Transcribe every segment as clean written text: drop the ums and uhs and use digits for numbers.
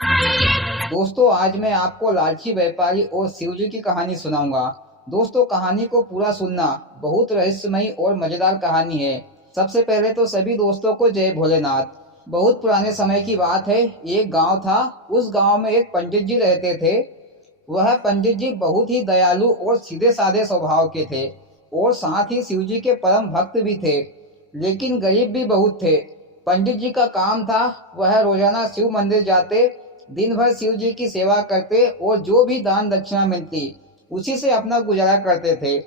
दोस्तों, आज मैं आपको लालची व्यापारी और शिवजी की कहानी सुनाऊंगा। दोस्तों, कहानी को पूरा सुनना। बहुत रहस्यमयी और मजेदार कहानी है। सबसे पहले तो सभी दोस्तों को जय भोलेनाथ। बहुत पुराने समय की बात है। एक गांव था। उस गांव में एक पंडित जी रहते थे। वह पंडित जी बहुत ही दयालु और सीधे साधे स्वभाव के थे और साथ ही शिवजी के परम भक्त भी थे, लेकिन गरीब भी बहुत थे। पंडित जी का काम था, वह रोजाना शिव मंदिर जाते, दिन भर शिव जी की सेवा करते और जो भी दान दक्षिणा मिलती उसी से अपना गुजारा करते थे।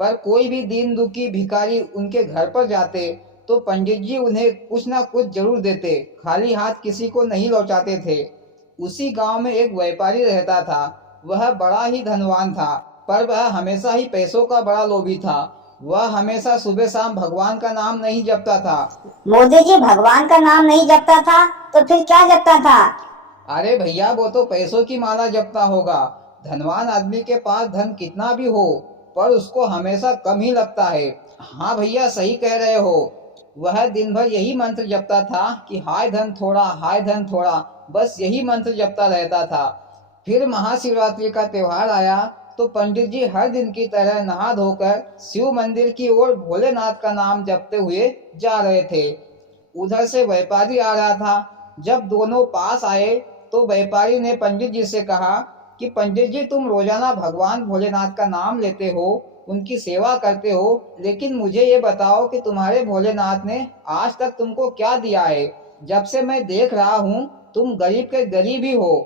पर कोई भी दीन दुखी भिखारी उनके घर पर जाते तो पंडित जी उन्हें कुछ ना कुछ जरूर देते, खाली हाथ किसी को नहीं लौटाते थे। उसी गांव में एक व्यापारी रहता था। वह बड़ा ही धनवान था, पर वह हमेशा ही पैसों का बड़ा लोभी था। वह हमेशा सुबह शाम भगवान का नाम नहीं जपता था। मोदी जी भगवान का नाम नहीं जपता था तो फिर क्या जपता था? अरे भैया, वो तो पैसों की माला जपता होगा। धनवान आदमी के पास धन कितना भी हो, पर उसको हमेशा कम ही लगता है। हाँ भैया, सही कह रहे हो। वह दिन भर यही मंत्र जपता था कि हाय धन थोड़ा, हाय धन थोड़ा। बस यही मंत्र जपता रहता था। फिर महाशिवरात्रि का त्योहार आया तो पंडित जी हर दिन की तरह नहा धोकर शिव मंदिर की ओर भोलेनाथ का नाम जपते हुए जा रहे थे। उधर से व्यापारी आ रहा था। जब दोनों पास आए तो व्यापारी ने पंडित जी से कहा कि पंडित जी, तुम रोजाना भगवान भोलेनाथ का नाम लेते हो, उनकी सेवा करते हो, लेकिन मुझे ये बताओ कि तुम्हारे भोलेनाथ ने आज तक तुमको क्या दिया है? जब से मैं देख रहा हूँ तुम गरीब के गरीब ही हो।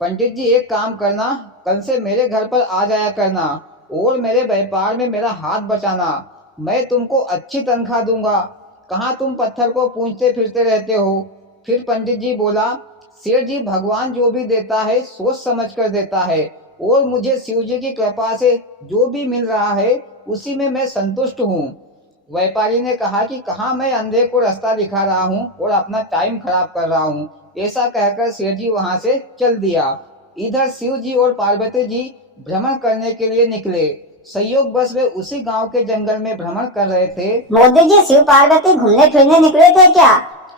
पंडित जी, एक काम करना, कल से मेरे घर पर आ जाया करना और मेरे व्यापार में मेरा हाथ बचाना। मैं तुमको अच्छी तनख्वाह दूंगा। कहाँ तुम पत्थर को पूंछते फिरते रहते हो? फिर पंडित जी बोला, सेठ जी, भगवान जो भी देता है सोच समझ कर देता है और मुझे शिव जी की कृपा से जो भी मिल रहा है उसी में मैं संतुष्ट हूँ। व्यापारी ने कहा कि कहाँ मैं अंधे को रास्ता दिखा रहा हूँ और अपना टाइम खराब कर रहा हूँ। ऐसा कहकर सेठ जी वहां से चल दिया। इधर शिव जी और पार्वती जी भ्रमण करने के लिए निकले। संयोग बस वे उसी गांव के जंगल में भ्रमण कर रहे थे। मोदी जी शिव पार्वती घूमने फिरने निकले थे क्या?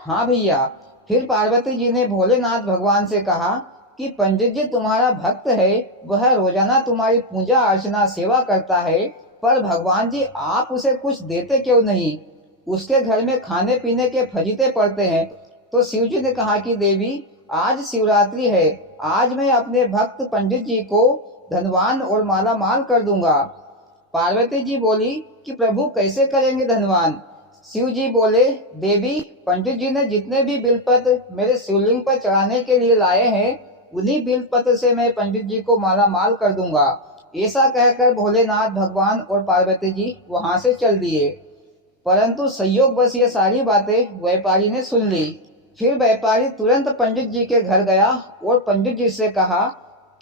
हाँ भैया। फिर पार्वती जी ने भोलेनाथ भगवान से कहा कि पंडित जी तुम्हारा भक्त है, वह रोजाना तुम्हारी पूजा अर्चना सेवा करता है, पर भगवान जी आप उसे कुछ देते क्यों नहीं? उसके घर में खाने पीने के फजीते पड़ते हैं। तो शिव जी ने कहा कि देवी, आज शिवरात्रि है, आज मैं अपने भक्त पंडित जी को धनवान और माला माल कर दूंगा। पार्वती जी बोली कि प्रभु कैसे करेंगे धनवान? शिव जी बोले, देवी, पंडित जी ने जितने भी बिलपत्र मेरे शिवलिंग पर चढ़ाने के लिए लाए हैं उन्हीं बिलपत्र से मैं पंडित जी को माला माल कर दूंगा। ऐसा कहकर भोलेनाथ भगवान और पार्वती जी वहां से चल दिए। परंतु संयोग बस ये सारी बातें व्यापारी ने सुन ली। फिर व्यापारी तुरंत पंडित जी के घर गया और पंडित जी से कहा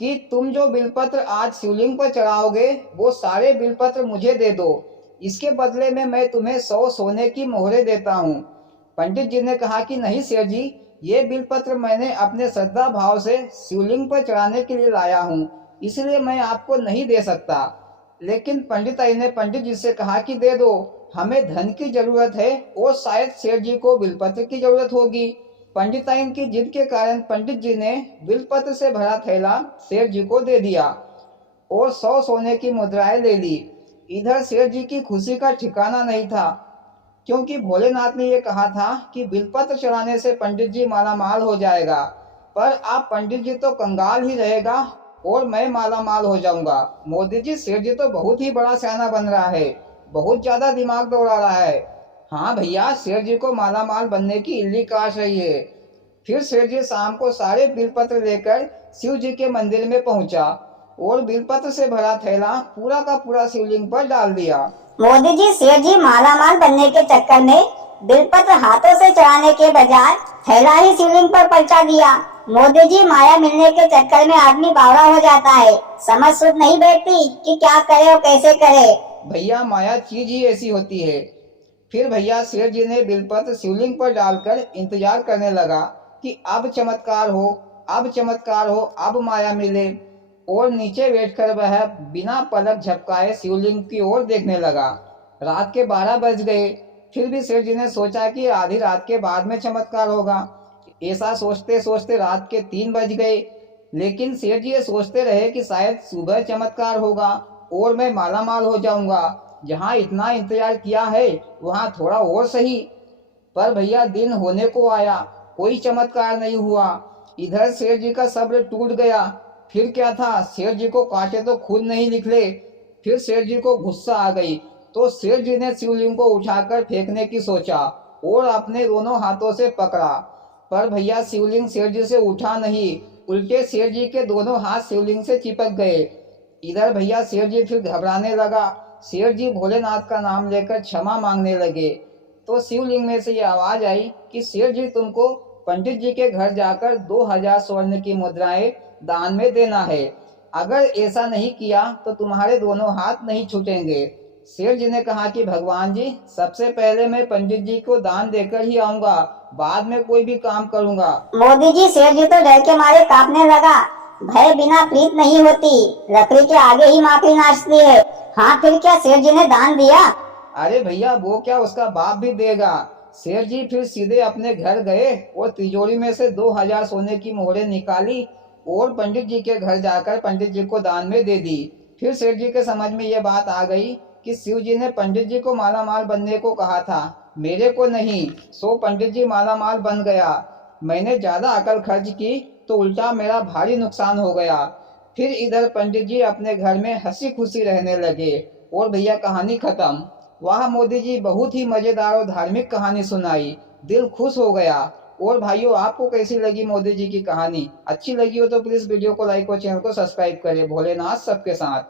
कि तुम जो बिलपत्र आज शिवलिंग पर चढ़ाओगे वो सारे बिलपत्र मुझे दे दो। इसके बदले में मैं तुम्हें 100 सोने की मोहरें देता हूँ। पंडित जी ने कहा कि नहीं सेठ जी, ये बिलपत्र मैंने अपने श्रद्धा भाव से शिवलिंग पर चढ़ाने के लिए लाया हूँ, इसलिए मैं आपको नहीं दे सकता। लेकिन पंडिताई ने पंडित जी से कहा कि दे दो, हमें धन की जरूरत है और शायद सेठ जी को बिलपत्र की जरूरत होगी। पंडिताइन की जिद के कारण पंडित जी ने बिलपत्र से भरा थैला सेठ जी को दे दिया और 100 सोने की मुद्राएं ले ली। इधर सेठ जी की खुशी का ठिकाना नहीं था, क्योंकि भोलेनाथ ने यह कहा था कि बिलपत्र चढ़ाने से पंडित जी माला माल हो जाएगा। पर आप पंडित जी तो कंगाल ही रहेगा और मैं माला माल हो जाऊंगा। मोदी जी, सेठ जी तो बहुत ही बड़ा सियाना बन रहा है, बहुत ज्यादा दिमाग दौड़ा रहा है। हाँ भैया, सेठ जी को माला माल बनने की इल्ली काश रही है। फिर सेठ जी शाम को सारे बिलपत्र लेकर शिव जी के मंदिर में पहुंचा और बिलपत्र से भरा थैला पूरा का पूरा शिवलिंग पर डाल दिया। मोदी जी सेठ जी मालामाल बनने के चक्कर में बिलपत्र हाथों से चढ़ाने के बजाय थैला ही शिवलिंग पर पलटा दिया। मोदी जी माया मिलने के चक्कर में आदमी बावड़ा हो जाता है, समझ सुध नहीं बैठती कि क्या करे और कैसे करे। भैया, माया चीज ही ऐसी होती है। फिर भैया सेठ जी ने बिलपत्र शिवलिंग पर डालकर इंतजार करने लगा कि अब चमत्कार हो, अब चमत्कार हो, अब माया मिले। और नीचे बैठकर वह बिना पलक झपकाए शिवलिंग की ओर देखने लगा। रात के 12 बज गए। फिर भी सेठ जी ने सोचा कि आधी रात के बाद में चमत्कार होगा। ऐसा सोचते सोचते रात के 3 बज गए। लेकिन सेठ जी ये सोचते रहे कि शायद सुबह चमत्कार होगा और मैं मालामाल हो जाऊंगा। जहाँ इतना इंतजार किया है वहाँ थोड़ा और सही। पर भैया दिन होने को आया, कोई चमत्कार नहीं हुआ। इधर सेठ जी का सब्र टूट गया। फिर क्या था, सेठ जी को काटे तो खुद नहीं निकले। फिर सेठ जी को गुस्सा आ गई तो सेठ जी ने शिवलिंग को उठाकर फेंकने की सोचा और अपने दोनों हाथों से पकड़ा। पर भैया शिवलिंग सेठ जी से उठा नहीं, उल्टे सेठ जी के दोनों हाथ शिवलिंग से चिपक गए। इधर भैया सेठ जी फिर घबराने लगा। सेठ जी भोलेनाथ का नाम लेकर क्षमा मांगने लगे तो शिवलिंग में से ये आवाज आई कि सेठ जी तुमको पंडित जी के घर जाकर 2000 स्वर्ण की मुद्राएं दान में देना है। अगर ऐसा नहीं किया तो तुम्हारे दोनों हाथ नहीं छूटेंगे। सेठ जी ने कहा कि भगवान जी, सबसे पहले मैं पंडित जी को दान देकर ही आऊंगा, बाद में कोई भी काम करूंगा। मोदी जी, सेठ जी तो डर के मारे कांपने लगा। भय बिना प्रीत नहीं होती, लकड़ी के आगे ही माफी नाचती है। हाँ, फिर क्या सेठ जी ने दान दिया? अरे भैया, वो क्या, उसका बाप भी देगा। सेठ जी फिर सीधे अपने घर गए और तिजोरी में से 2000 सोने की मोहरें निकाली और पंडित जी के घर जाकर पंडित जी को दान में दे दी। फिर सेठ जी के समझ में ये बात आ गई कि शिव जी ने पंडित जी को मालामाल बनने को कहा था, मेरे को नहीं। सो पंडित जी मालामाल बन गया। मैंने ज्यादा अकल खर्च की तो उल्टा मेरा भारी नुकसान हो गया। फिर इधर पंडित जी अपने घर में हंसी खुशी रहने लगे और भैया कहानी खत्म। वाह मोदी जी, बहुत ही मजेदार और धार्मिक कहानी सुनाई, दिल खुश हो गया। और भाइयों, आपको कैसी लगी मोदी जी की कहानी? अच्छी लगी हो तो प्लीज वीडियो को लाइक और चैनल को सब्सक्राइब करें। भोलेनाथ सबके साथ।